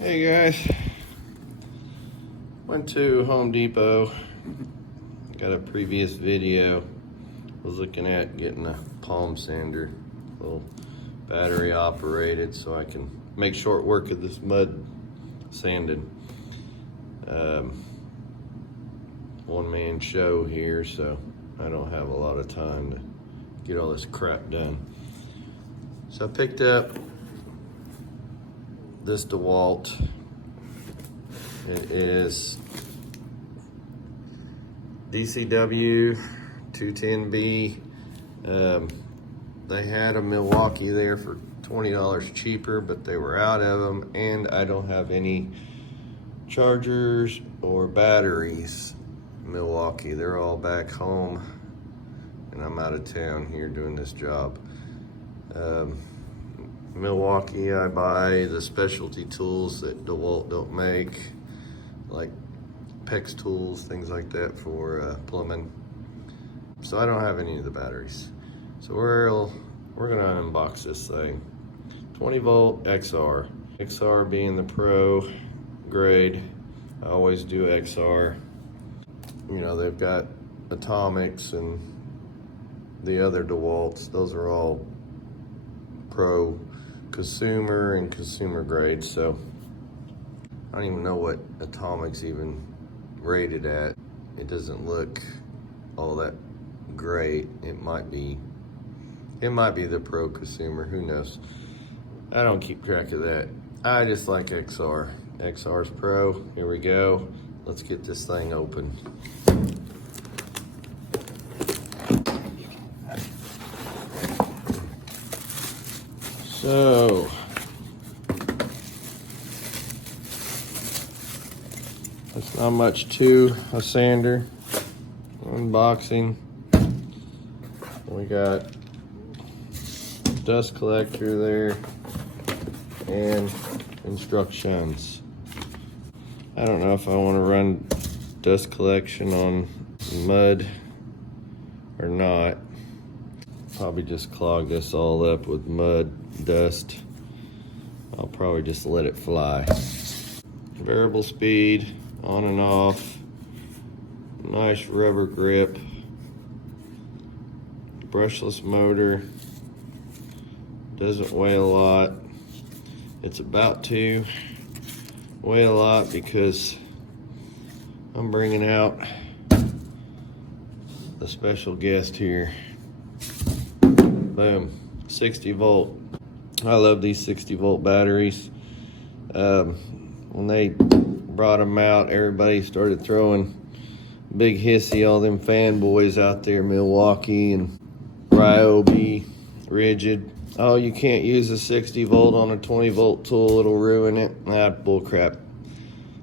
Hey guys, went to Home Depot, got a previous video, was looking at getting a palm sander, a little battery operated, so I can make short work of this mud sanding. One man show here, so I don't have a lot of time to get all this crap done. So I picked up this Dewalt. It is DCW210B. They had a Milwaukee there for $20 cheaper, but they were out of them, and I don't have any chargers or batteries. Milwaukee, they're all back home, and I'm out of town here doing this job. Milwaukee, I buy the specialty tools that Dewalt don't make, like PEX tools, things like that for plumbing. So I don't have any of the batteries. So we're gonna unbox this thing. 20 volt XR. XR being the pro grade. I always do XR. You know, they've got Atomics and the other Dewalts. Those are all pro consumer and consumer grade, so I don't even know what Atomics even rated at. It doesn't look all that great. It might be the pro consumer, who knows. I don't keep track of that. I just like XR. XR's pro. Here we go. Let's get this thing open. So, that's not much to a sander. Unboxing. We got dust collector there and instructions. I don't know if I want to run dust collection on mud or not. Probably just clog this all up with mud, dust. I'll probably just let it fly. Variable speed, on and off. Nice rubber grip. Brushless motor. Doesn't weigh a lot. It's about to weigh a lot because I'm bringing out the special guest here. Boom, 60 volt. I love these 60 volt batteries. When they brought them out, everybody started throwing big hissy, all them fanboys out there, Milwaukee and Ryobi, Rigid. Oh, you can't use a 60 volt on a 20 volt tool, it'll ruin it. Ah, bullcrap.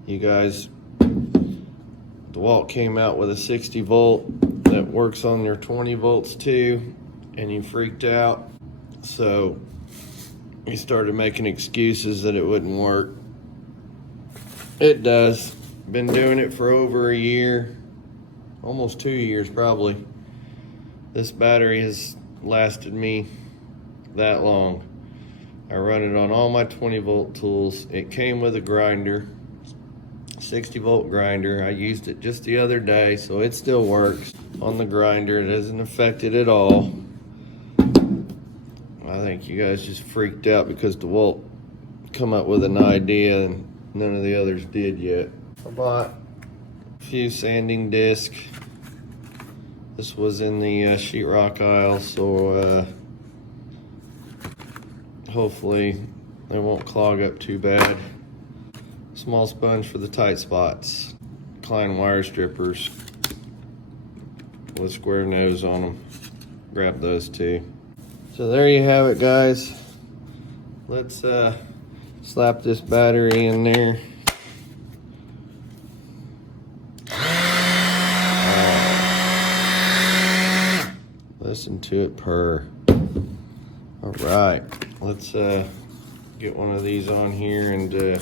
You guys, DeWalt came out with a 60 volt that works on their 20 volts too, and you freaked out. So you started making excuses that it wouldn't work. It does. Been doing it for over a year, almost 2 years probably. This battery has lasted me that long. I run it on all my 20 volt tools. It came with a grinder, 60 volt grinder. I used it just the other day, so it still works on the grinder. It doesn't affect it at all. I think you guys just freaked out because DeWalt come up with an idea and none of the others did yet. I bought a few sanding discs. This was in the sheetrock aisle, so hopefully they won't clog up too bad. Small sponge for the tight spots. Klein wire strippers with square nose on them. Grab those too. So there you have it, guys. Let's slap this battery in there. Listen to it purr. All right, let's get one of these on here and do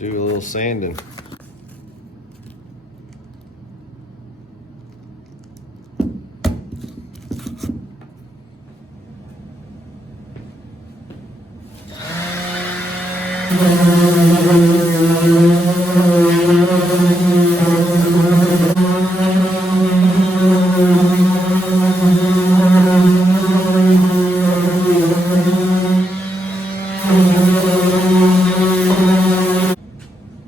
a little sanding.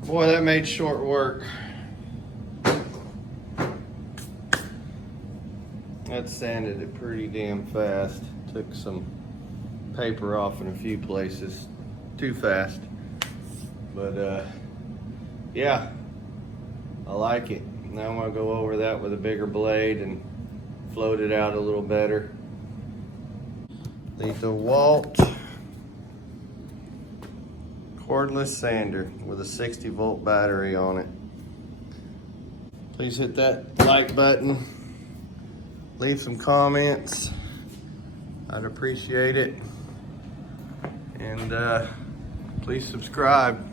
Boy, that made short work. That sanded it pretty damn fast. Took some paper off in a few places. Too fast. But yeah, I like it. Now I'm gonna go over that with a bigger blade and float it out a little better. The Dewalt cordless sander with a 60-volt battery on it. Please hit that like button. Leave some comments. I'd appreciate it. And please subscribe.